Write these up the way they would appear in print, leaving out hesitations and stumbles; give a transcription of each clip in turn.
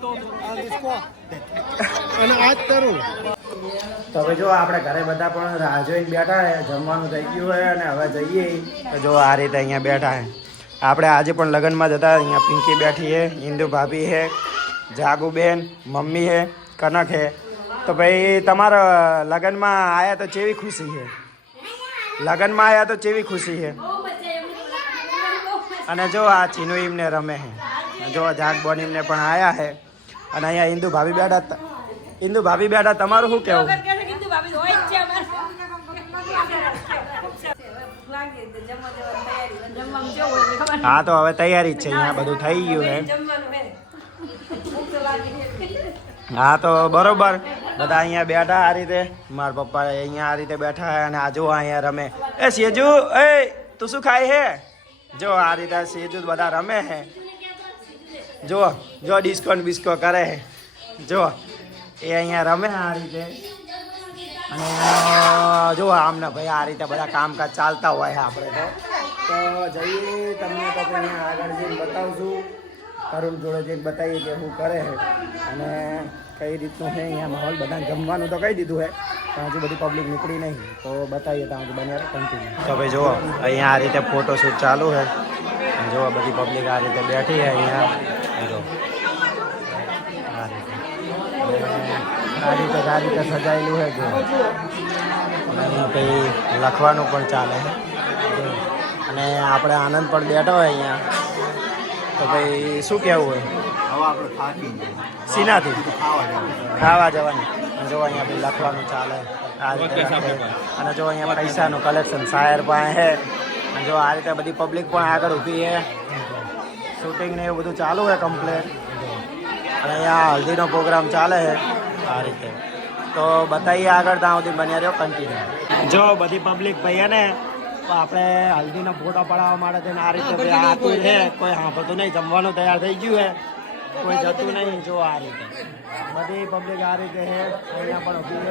તો હવે જો આપણે ઘરે બધા પણ રાહ જોઈને બેઠા છે, જમવાનું થઈ ગયું હોય અને હવે જઈએ તો જો આ રીતે અહીંયા બેઠા છે. આપણે આજે પણ લગ્નમાં જતા અહીંયા પિંકી બેઠી છે, ઇન્દુ ભાભી છે, જાગુબેન, મમ્મી છે, કનક છે. તો ભાઈ તમારા લગ્નમાં આવ્યા તો કેવી ખુશી છે? લગ્નમાં આવ્યા તો કેવી ખુશી છે? અને જો આ ચીનુ એમને રમે છે, જો જાગબોન એમને પણ આવ્યા છે અને અહીંયા ઇન્દુ ભાભી બેઠા. ઇન્દુ ભાભી બેઠા, તમારું શું કહેવું? હા તો હવે તૈયારી જ છે, અહીંયા બધું થઈ ગયું છે. હા તો બરોબર, બધા અહીંયા બેઠા આ રીતે. મારા પપ્પા અહીંયા આ રીતે બેઠા છે અને આ જો અહીંયા રમે. એ સેજુ, એ તું શું ખાય છે? જો આ રીતે સેજુ બધા રમે છે. જો જો ડિસ્કો બિસ્કો કરે છે. જો એ અહીંયા રમે આ રીતે. અને જો આમને ભાઈ આ રીતે બધા કામકાજ ચાલતા હોય છે. આપણે તો જઈએ, તમને તો અહીંયા આગળ જઈને બતાવશું. કરુણ જોડે જઈને બતાવીએ કે શું કરે છે અને કઈ રીતનું છે અહીંયા માહોલ. બધાને જમવાનું તો કહી દીધું છે પણ હજુ બધી પબ્લિક નીકળી નહીં, તો બતાવીએ ત્યાં હજુ બને કન્ટિન્યુ. તો ભાઈ જુઓ અહીંયા આ રીતે ફોટોશૂટ ચાલુ છે. જુઓ બધી પબ્લિક આ રીતે બેઠી છે અહીંયા. જો આ રીતે સજાયેલું છે. જો અહીંયા કંઈ લખવાનું પણ ચાલે છે અને આપણે આનંદ પણ બેઠો હોય અહીંયા. તો ભાઈ શું કહેવું હોય? સીનાથી ખાવા જવાની. જો અહીંયા ભાઈ લખવાનું ચાલે આ રીતે. અને જો અહીંયા પૈસાનું કલેક્શન શાયર પણ છે. જો આ રીતે બધી પબ્લિક પણ આગળ ઊભી છે. શૂટિંગ ને એવું બધું ચાલુ છે કમ્પ્લેટ. અને અહીંયા હલ્દીનો પ્રોગ્રામ ચાલે છે આ રીતે. તો બતાવીએ આગળ ત્યાં સુધી બન્યા રહ્યો કન્ટિન્યુ. જો બધી પબ્લિક ભાઈ ને આપણે હલ્દીનો ફોટો પડાવવા માટે થઈને આ રીતે આતુર છે. કોઈ સાંભળતું નહીં, જમવાનું તૈયાર થઈ ગયું છે, કોઈ જતું નહીં. જો આ રીતે બધી પબ્લિક આ રીતે છે. અહીંયા પણ ઊભી છે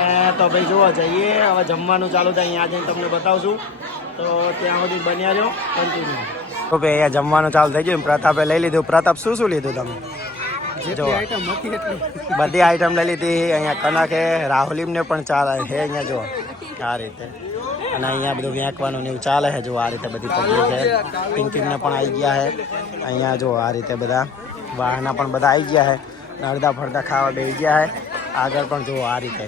અને તો ભાઈ જુઓ જઈએ હવે જમવાનું ચાલુ થાય. અહીંયા જઈને તમને બતાવશું, તો ત્યાં સુધી બન્યા રહ્યો કન્ટિન્યુ. તો ભાઈ અહીંયા જમવાનું ચાલુ થઈ ગયું. પ્રતાપે લઈ લીધું. પ્રતાપ શું શું લીધું તમે? બધી આઈટમ લઈ લીધી. અહીંયા કનકે રાહુલીમને પણ ચાલે છે અહીંયા. જો આ રીતે. અને અહીંયા બધું વેંકવાનું ને એવું ચાલે છે. જો આ રીતે બધી પબ્લિક છે. પિંકીમને પણ આવી ગયા છે અહીંયા. જો આ રીતે બધા વાહના પણ બધા આવી ગયા છે. અડધા ફરતા ખાવા બેસી ગયા છે. આગળ પણ જુઓ આ રીતે.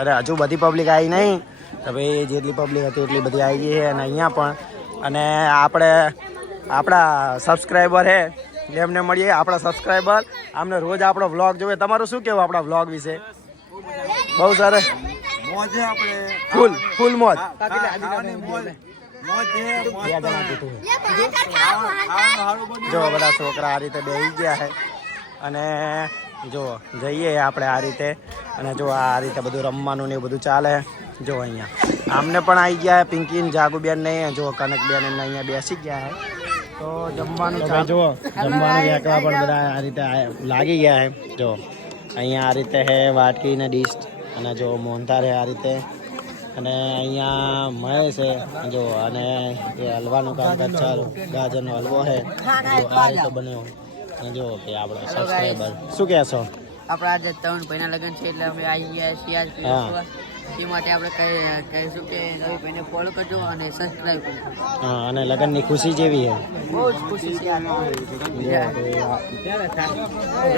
અરે હજુ બધી પબ્લિક આવી નહીં, તો ભાઈ જેટલી પબ્લિક હતી એટલી બધી આવી ગઈ છે. અને અહીંયા પણ અને આપણા સબસ્ક્રાઈબર છે એમને મળીએ. આપણા સબસ્ક્રાઈબર આમને રોજ આપણો વ્લોગ જોવે. તમારું શું કહેવું આપણા વ્લોગ વિશે? બહુ સરસ, ફૂલ મોજ. જો બધા છોકરા આ રીતે બેસી ગયા છે અને જો જઈએ આપણે આ રીતે. અને જો આ રીતે બધું રમવાનું ને એવું બધું ચાલે. જો અહીંયા આમને પણ આવી ગયા પિંકી જાગુબેન ને. જો કનકબેન એમને અહીંયા બેસી ગયા છે. તો જમવાનું જુઓ જમવાનું વેકવા પણ બધા આ રીતે લાગી ગયા છે. જો અહીંયા આ રીતે છે વાટકી ને ડીશ. અને જો મોહનથાળ છે આ રીતે. અને અહીંયા મળે છે જો. અને એ હલવાનું કામકાજ ચાલુ. ગાજરનો હલવો છે આ રીતે બન્યો. અને જો કે આપણો સબસ્ક્રાઈબર શું કહેશો? આપણા આજે 3 ભાઈના લગ્ન છે એટલે અમે આવી ગયા છીએ આજ. એ માટે આપણે કહીશું કે નવી ભાઈને ફોલો કરજો અને સબસ્ક્રાઈબ કરજો. હા, અને લગ્નની ખુશી જેવી છે, બહુ જ ખુશી છે.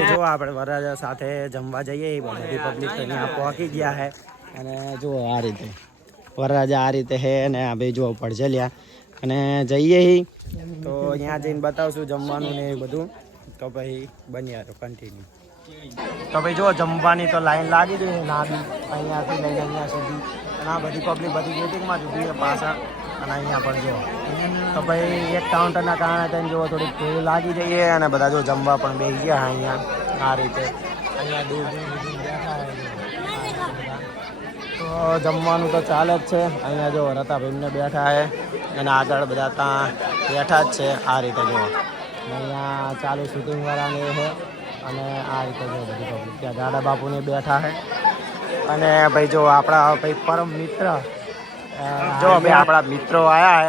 જો આપણે વરરાજા સાથે જમવા જઈએ બધી પબ્લિક અહીંયા પહોંચી ગયા છે. અને જુઓ આ રીતે વરરાજા આ રીતે છે. અને આ ભાઈ જુઓ પડજલ્યા. અને જઈએ તો અહીંયા જઈને બતાવશું જમવાનું ને એ બધું. તો ભાઈ બન્યા તો કન્ટિન્યુ. તો ભાઈ જો જમવાની તો લાઈન લાગી ગઈ લાંબી અહીંયાથી લઈને અહીંયા સુધી. અને આ બધી પબ્લિક બધી વેટિંગમાં જ ઊભી છે પાછળ. અને અહીંયા પણ જો તો ભાઈ એક કાઉન્ટરના કારણે તેને જો થોડીક ભીડ લાગી જઈએ. અને બધા જો જમવા પણ બેસી ગયા અહીંયા આ રીતે. અહીંયા દૂર દૂર સુધી બેઠા તો જમવાનું તો ચાલે જ છે. અહીંયા જો રતાભાઈને બેઠા છે અને આગળ બધા ત્યાં બેઠા જ છે આ રીતે. જો અહીંયા ચાલુ શૂટિંગવાળાને છે. અને આ રીતે જો બધી પબ્લિક ત્યાં દાદા બાપુને બેઠા છે. અને ભાઈ જો આપણા ભાઈ પરમ મિત્ર જો ભાઈ આપણા મિત્રો આવ્યા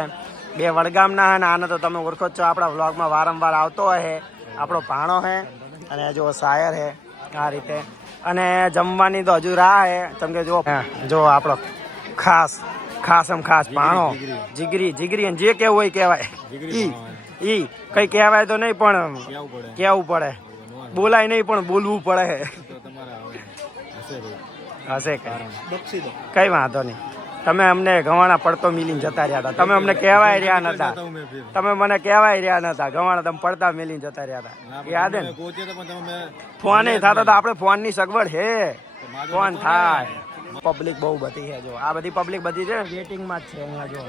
છે બે વડગામના હે ને આને તો તમે ઓળખો જ છો, આપણા વ્લોગમાં વારંવાર આવતો હોય. આપણો ભાણો હે અને જો શાયર હે આ રીતે. અને જમવાની તો હજુ રાહ હે, તમે કે જો આપણો ખાસ ભાણો જીગરી અને જે કેવું હોય કહેવાય. ઈ કઈ કહેવાય તો નહીં પણ કેવું પડે, બોલાય નહીં પણ બોલવું પડે. હશે કઈ વાંધો નહીં. તમે અમને ગવાણા પડતો મિલીને જતા રહ્યા હતા. તમે અમને કહેવાય રહ્યા નતા. તમે મને કહેવાય રહ્યા નતા. ગવાણા તમે પડતા મિલીને જતા રહ્યા હતા. યાદ હે ને? ફોન નહીં થતો તો આપણે ફોન ની સગવડ હે, ફોન થાય. પબ્લિક બહુ બધી છે. જો આ બધી પબ્લિક બધી છે વેટિંગમાં જ છે અહીંયા જો.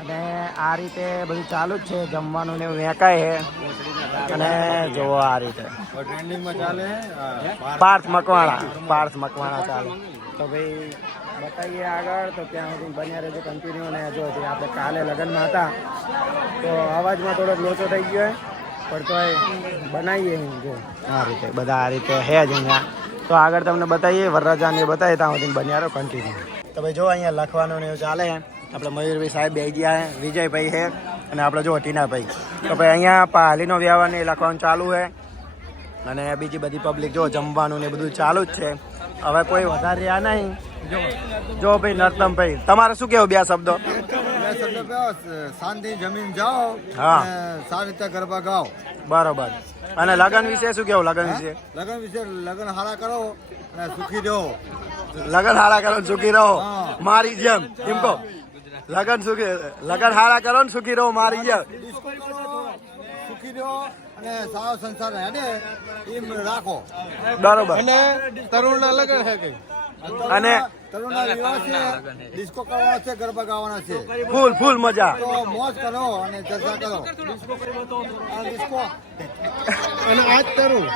અને આ રીતે બધું ચાલુ જ છે, જમવાનું ને વેકાય છે. અને જો આ રીતે પાર્થ મકવાણા ચાલે. તો ભાઈ બતાવીએ આગળ, તો ત્યાં સુધી બન્યા રહેજો કન્ટિન્યુ. ને જો આપણે કાલે લગ્નમાં હતા તો અવાજમાં થોડો લોચો થઈ ગયો પણ તોય બનાવીએ જો આ રીતે બધા આ રીતે હે જ અહીંયા. તો આગળ તમને બતાવીએ વરરાજાને બતાવીએ, ત્યાં સુધી બન્યા રહો કન્ટિન્યુ. તો ભાઈ જો અહીંયા લખવાનું ને એવું ચાલે છે. આપણે મયુરભાઈ સાહેબ બે ગયા છે, વિજયભાઈ છે અને આપણે જો ટીનાભાઈ. તો ભાઈ અહીંયા પાલીનો વ્યવહાર ને લખવાનું ચાલુ છે. અને બીજી બધી પબ્લિક જો જમવાનું ને બધું ચાલુ જ છે. હવે કોઈ વધારે રહ્યા નહીં. જો ભાઈ નરતમભાઈ તમારે શું કેવું બે શબ્દો? શાંતિ જમીન જાઓ, હા, સારી રીતે ગરબા ગાઓ. બરોબર. અને લગન વિશે શું કેવું? લગન વિશે લગન હારા કરો અને સુખી રહો. લગન હારા કરો ને સુખી રહો મારી જેમ એમ કહો. લગન હારા કરો ને સુખી રહો મારી જેમ. સુખી રહો અને સારો સંસાર હેડે એમ રાખો. બરોબર. અને તરુણના લગન હે કઈ અને તરુણના વિવાહ છે, ડિસ્કો કરવાનો છે, ગરબા ગાવાના છે. ફૂલ મજા. તો મોજ કરો અને ચર્ચા કરો. ડિસ્કો અને આજ તરુણ